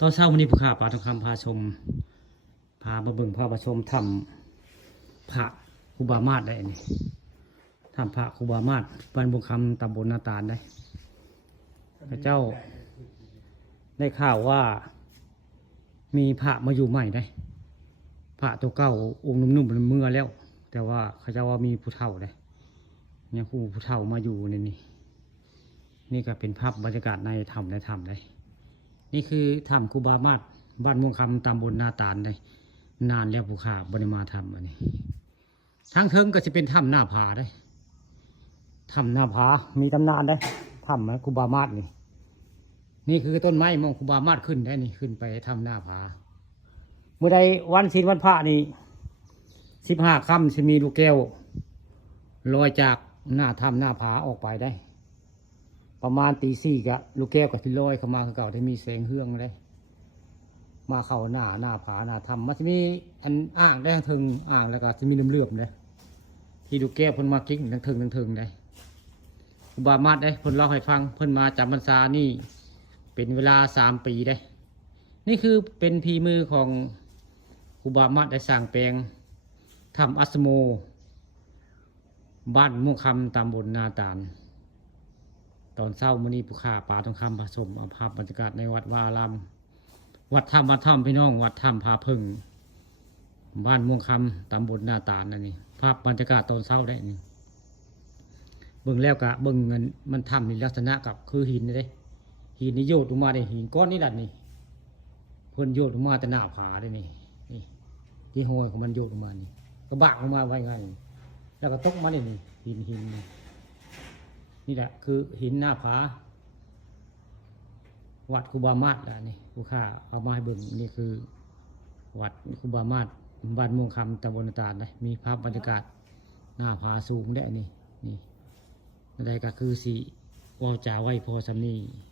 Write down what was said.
ตอนเช้าวันนี้ผู้ข่าวปาทองคำพาชมพามาเบิ่งพามาชมทำพระครูบามาศได้นี่ทำพระครูบามาศบ้านบุญคำตำบลนาตาลได้พระเจ้าได้ข่าวว่ามีพระมาอยู่ใหม่ได้พระตัวเก่าองค์นุ่มๆเมื่อแล้วแต่ว่าเขาเจ้าว่ามีผู้เฒ่าได้เนี่ยผู้เฒ่ามาอยู่ในนี่นี่ก็เป็นภาพบรรยากาศในถ้ำได้นี่คือถ้ำครูบามาศบ้านม่วงคำตำบลนาตาลได้นานแล้วผู้ข่าวบริมาทำอันนี้ทางเทิงก็จะเป็นถ้ำหน้าผาได้ถ้ำหน้าผามีตำนานได้ถ้ำครูบามาศนี่คือต้นไม้มองครูบามาศขึ้นได้นี่ขึ้นไปถ้ำหน้าผาเมื่อใดวันศีลวันพระนี่15 ค่ำจะมีลูกแก้วลอยจากหน้าถ้ำหน้าผาออกไปได้ประมาณตี 4ก็ลูกแก้วก็ที่ลอยเข้ามาคือเก่าได้มีแสงเฮืองเลยมาเข้าหน้าผาหน้าถ้ำมันจะมีอันอ่างได้ทั้งถึงอ่างแล้วก็จะมีเลื่อมๆเลยที่ลูกแก้วเพิ่นมากิ้งทั้งถึงได้ครูบามาศได้เพิ่นเล่าให้ฟังเพิ่นมาจำพรรษานี่เป็นเวลา3 ปีได้นี่คือเป็นพีมือของครูบามาศได้สร้างแปลงถ้ำอัสโมบ้านม่วงคำตำบลนาตาลตอนเช้ามื้อนี้ผู้ข่าป่าทองคำผสมเอาภาพบรรยากาศในวัดวาอารามวัดถ้ำพี่น้องวัดถ้ำผาพึ่งบ้านม่วงคำตำบลนาตาลนั่นนี่ภาพบรรยากาศตอนเช้าได้นี่เบิ่งแล้วกะเบิ่งเงินมันถ้ำนี่ลักษณะกับคือหินนี่เด้หินนี่โยดลงมาได้หินก้อนนี่แหละนี่เพิ่นโยดลงมาแต่หน้าผาได้นี่ที่ห้อยของมันโยดลงมานี่ก็บากลงมาไว้ไงแล้วก็ตกมาเนี่ยนี่หินนี่แหละคือหินหน้าผาวัดครูบามาศแล้วนี่ผู้ข้าเอามาให้เบิ่งนี่คือวัดครูบามาศบ้านม่วงคำตำบลนาตาลเลยมีภาพบรรยากาศหน้าผาสูงได้นี่อะไรก็คือสีว่าวจ่าไว้พอสำนี